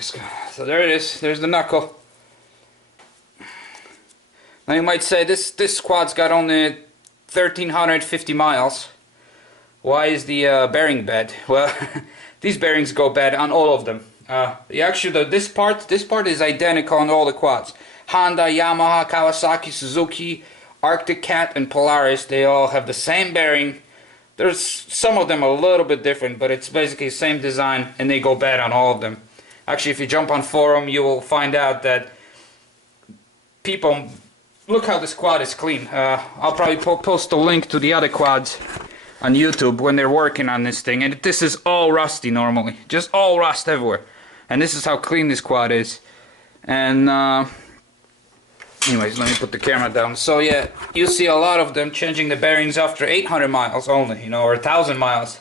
So there it is. There's the knuckle. Now you might say this quad's got only 1,350 miles. Why is the bearing bad? Well, these bearings go bad on all of them. Actually, this part is identical on all the quads. Honda, Yamaha, Kawasaki, Suzuki, Arctic Cat, and Polaris. They all have the same bearing. There's some of them a little bit different, but it's basically the same design, and they go bad on all of them. Actually, if you jump on forum, you will find out that people look how this quad is clean. I'll probably post a link to the other quads on YouTube when they're working on this thing, and this is all rusty normally, just all rust everywhere, and this is how clean this quad is. And anyways, let me put the camera down. So yeah, you see a lot of them changing the bearings after 800 miles only, you know, or 1,000 miles.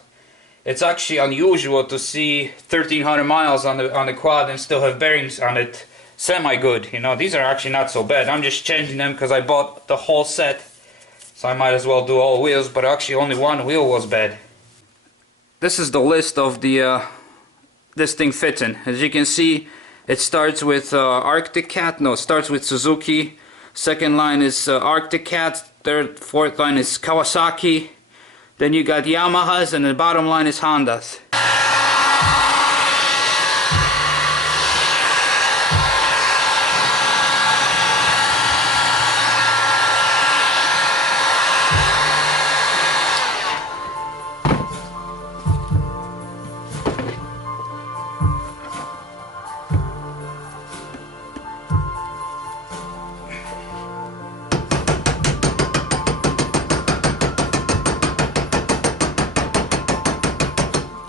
It's actually unusual to see 1,300 miles on the quad and still have bearings on it semi good. You know, these are actually not so bad. I'm just changing them because I bought the whole set, so I might as well do all wheels, but actually only one wheel was bad. This is the list of the this thing fits in. As you can see, it starts with Arctic Cat. No, it starts with Suzuki. Second line is Arctic Cat. Fourth line is Kawasaki. Then you got Yamahas, and the bottom line is Hondas.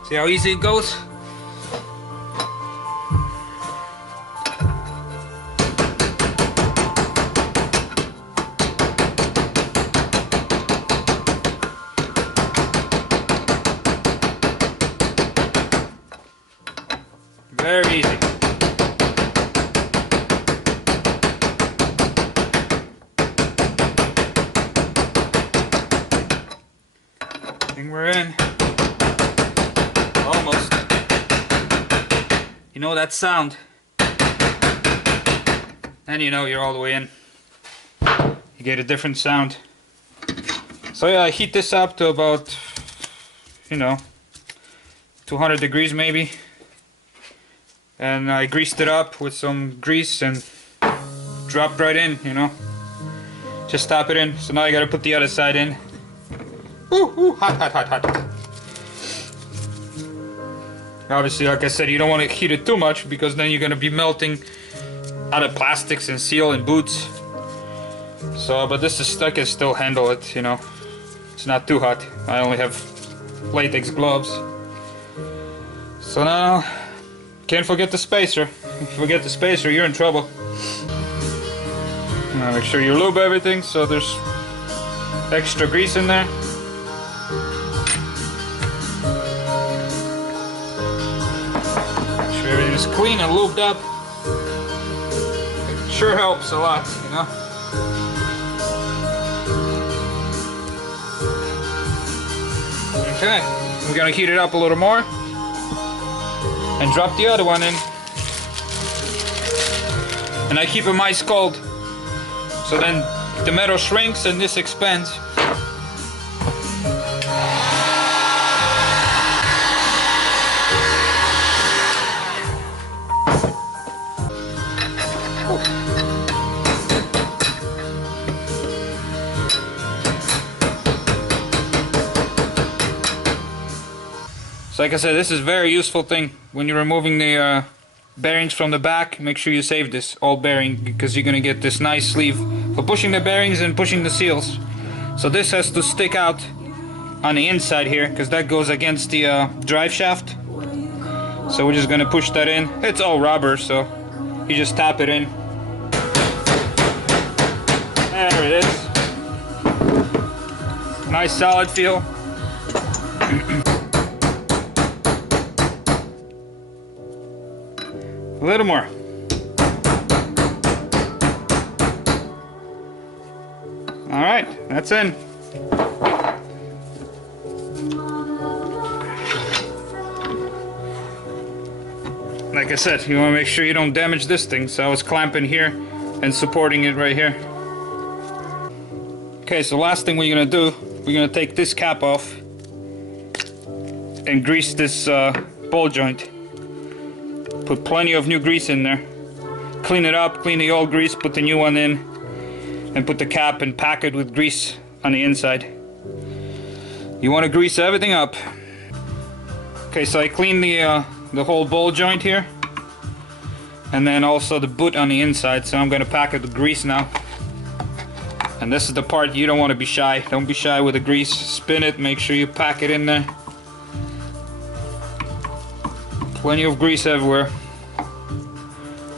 See how easy it goes? Very easy. I think we're in. Almost. You know that sound, and you know you're all the way in. You get a different sound. So yeah, I heat this up to about, you know, 200 degrees maybe, and I greased it up with some grease and dropped right in, you know, just tap it in. So now I gotta put the other side in. Ooh, ooh, hot, hot, hot, hot. Obviously, like I said, you don't want to heat it too much because then you're going to be melting other plastics and seal and boots. So, but this is, I can still handle it, you know. It's not too hot. I only have latex gloves. So now, can't forget the spacer. If you forget the spacer, you're in trouble. Now make sure you lube everything so there's extra grease in there. Everything is clean and lubed up. It sure helps a lot, you know. Okay, we're gonna heat it up a little more and drop the other one in. And I keep them ice cold, so then the metal shrinks and this expands. So like I said, this is a very useful thing when you're removing the bearings from the back. Make sure you save this old bearing because you're gonna get this nice sleeve for pushing the bearings and pushing the seals. So this has to stick out on the inside here because that goes against the drive shaft. So we're just gonna push that in. It's all rubber, so you just tap it in. There it is. Nice solid feel. A little more. Alright, that's in. like I said, you want to make sure you don't damage this thing. So I was clamping here and supporting it right here. Okay, so last thing we're gonna do, we're gonna take this cap off and grease this ball joint. Put plenty of new grease in there. Clean it up, clean the old grease, put the new one in, and put the cap and pack it with grease on the inside. You want to grease everything up. Okay, so I cleaned the whole ball joint here, and then also the boot on the inside, so I'm gonna pack it with grease now. And this is the part you don't want to be shy. Don't be shy with the grease. Spin it, make sure you pack it in there. Plenty of grease everywhere.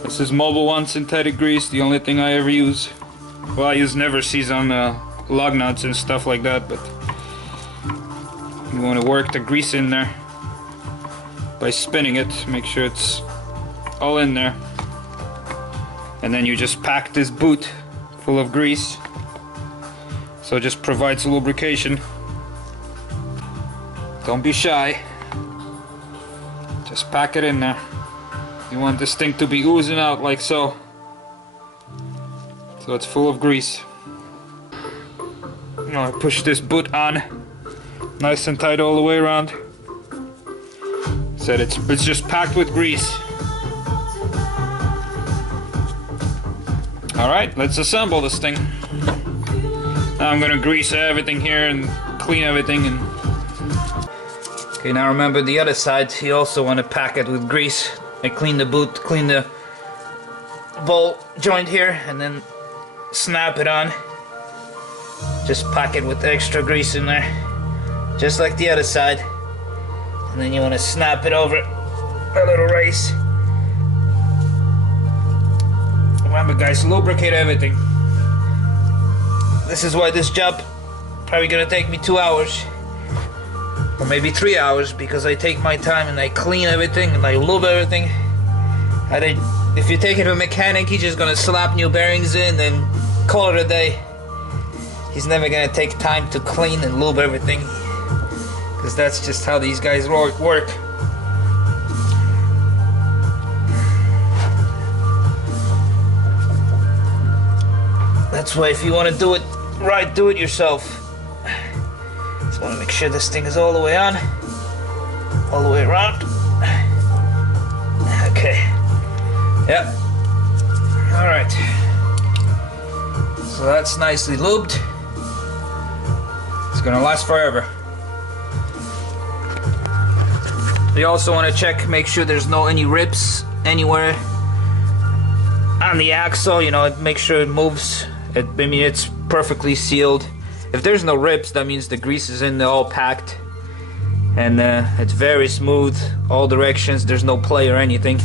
This is Mobile One synthetic grease, the only thing I ever use. Well, I use Never Seas on lug nuts and stuff like that, but you want to work the grease in there by spinning it. Make sure it's all in there. And then you just pack this boot full of grease. So it just provides lubrication. Don't be shy. Just pack it in there. You want this thing to be oozing out like so. So it's full of grease. Now I push this boot on, nice and tight all the way around. Said it's just packed with grease. All right, let's assemble this thing. Now I'm gonna grease everything here and clean everything. And okay, now remember the other side. You also want to pack it with grease. I clean the boot, clean the ball joint here, and then snap it on. Just pack it with extra grease in there, just like the other side. And then you want to snap it over a little race. Remember, guys, lubricate everything. This is why this job probably gonna take me 2 hours or maybe 3 hours, because I take my time and I clean everything and I lube everything. If you take it to a mechanic, he's just gonna slap new bearings in and call it a day. He's never gonna take time to clean and lube everything, because that's just how these guys work. That's why if you want to do it right, do it yourself. Just want to make sure this thing is all the way on, all the way around. Okay. Yep. All right. So that's nicely lubed. It's gonna last forever. You also want to check, make sure there's no any rips anywhere on the axle. You know, make sure it moves. I mean, it's perfectly sealed. If there's no rips, that means the grease is in there all packed, and it's very smooth, all directions. There's no play or anything.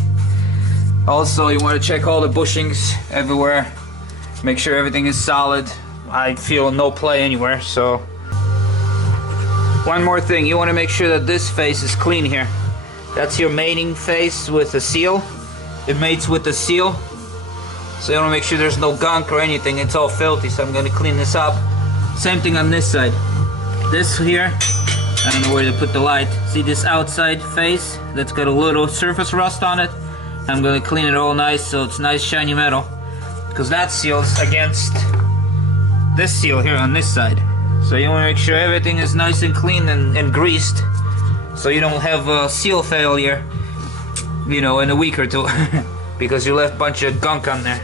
Also, you want to check all the bushings everywhere. Make sure everything is solid. I feel no play anywhere. So, one more thing, you want to make sure that this face is clean here. That's your mating face with the seal. It mates with the seal. So you want to make sure there's no gunk or anything. It's all filthy, so I'm going to clean this up. Same thing on this side. This here, I don't know where to put the light. See this outside face that's got a little surface rust on it? I'm going to clean it all nice so it's nice shiny metal, because that seals against this seal here on this side. So you want to make sure everything is nice and clean and greased, so you don't have a seal failure, you know, in a week or two. Because you left a bunch of gunk on there.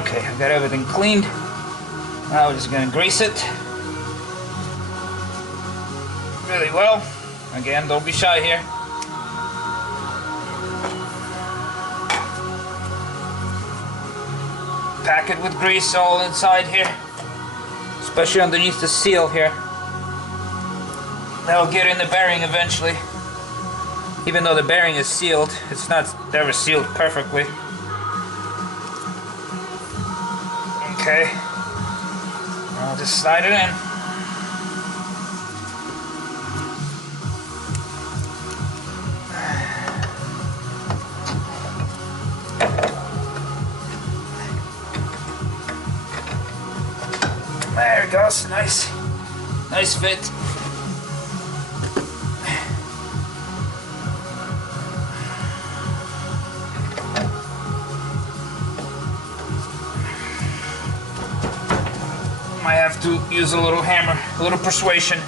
Okay, I got everything cleaned. Now we're just gonna grease it really well. Again, don't be shy here. Pack it with grease all inside here, especially underneath the seal here. That'll get in the bearing eventually. Even though the bearing is sealed, it's not ever sealed perfectly. Okay. I'll just slide it in. There it goes, nice. Nice fit. Might have to use a little hammer, a little persuasion.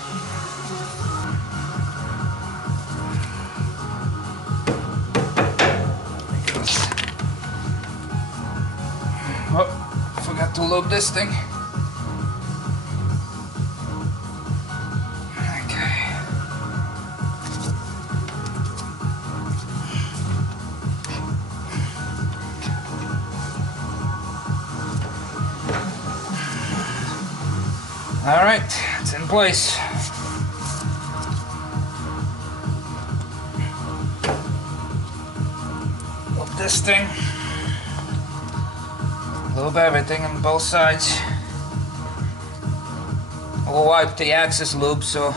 Oh, forgot to lube this thing. Alright, it's in place. Lube this thing. Lube everything on both sides. We'll wipe the axis lube so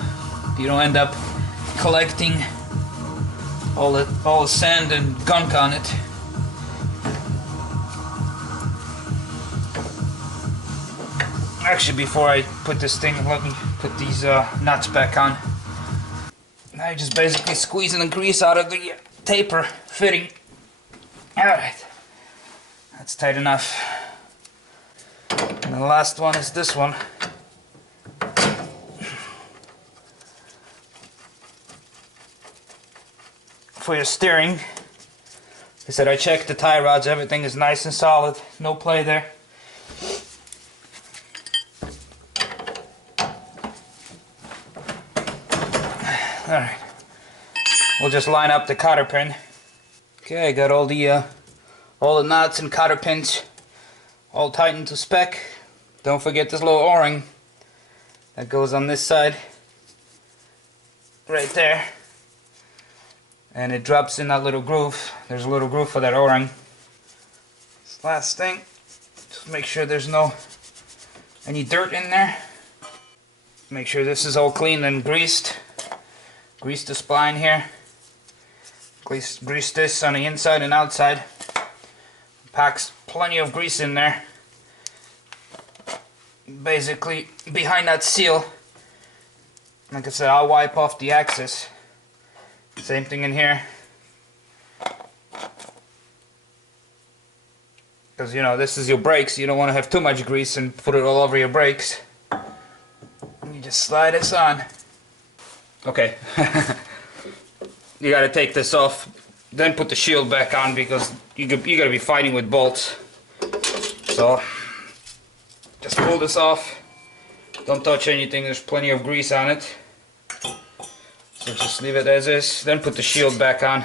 you don't end up collecting all the sand and gunk on it. Actually, before I put this thing, let me put these nuts back on. Now you're just basically squeezing the grease out of the taper fitting. Alright, that's tight enough. And the last one is this one. For your steering. I said I checked the tie rods, everything is nice and solid, no play there. Alright, we'll just line up the cotter pin. Okay, I got all the nuts and cotter pins all tightened to spec. Don't forget this little O-ring that goes on this side, right there. And it drops in that little groove. There's a little groove for that O-ring. This last thing, just make sure there's any dirt in there. Make sure this is all clean and greased. Grease the spline here. Grease this on the inside and outside. Packs plenty of grease in there. Basically, behind that seal, like I said, I'll wipe off the axis. Same thing in here. Because, you know, this is your brakes. You don't want to have too much grease and put it all over your brakes. You just slide this on. Okay. You gotta take this off, then put the shield back on because you gotta be fighting with bolts. So, just pull this off. Don't touch anything, there's plenty of grease on it. So just leave it as is, then put the shield back on.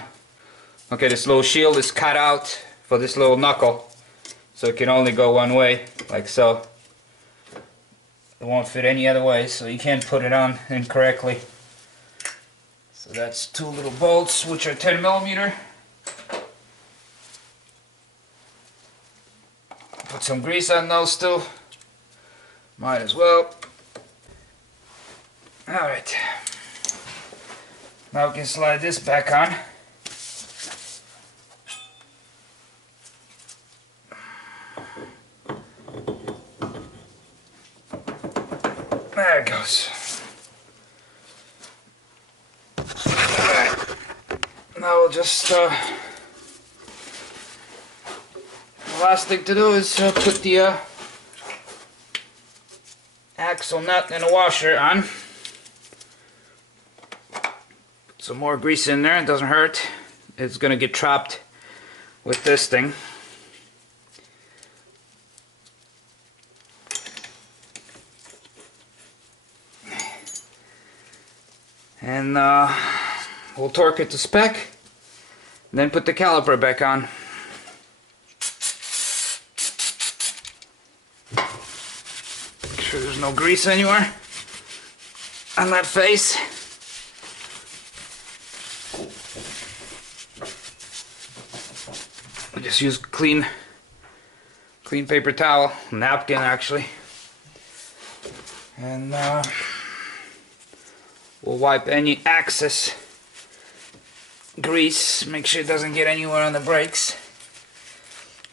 Okay, this little shield is cut out for this little knuckle, so it can only go one way, like so. It won't fit any other way, so you can't put it on incorrectly. So that's two little bolts, which are 10mm. Put some grease on those still. Might as well. Alright. Now we can slide this back on. There it goes. Alright. Now we'll just the last thing to do is put the axle nut and a washer on. Put some more grease in there, it doesn't hurt. It's gonna get trapped with this thing. And we'll torque it to spec, then put the caliper back on. Make sure there's no grease anywhere on that face. I just use clean paper towel, napkin actually, and we'll wipe any axis grease, make sure it doesn't get anywhere on the brakes.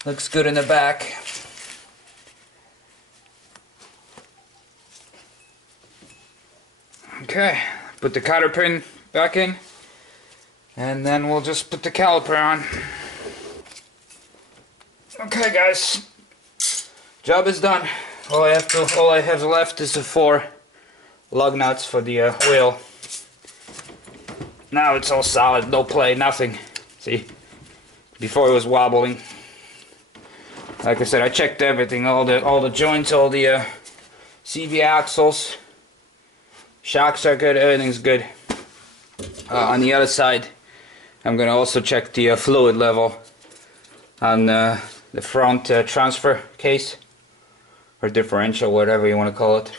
Looks good in the back. Okay, put the cotter pin back in, and then we'll just put the caliper on. Okay guys, job is done. All I have left is the 4 lug nuts for the wheel. Now it's all solid, no play, nothing. See, before it was wobbling. Like I said, I checked everything, all the joints, all the CV axles, shocks are good, everything's good. On the other side, I'm gonna also check the fluid level on the front transfer case or differential, whatever you want to call it.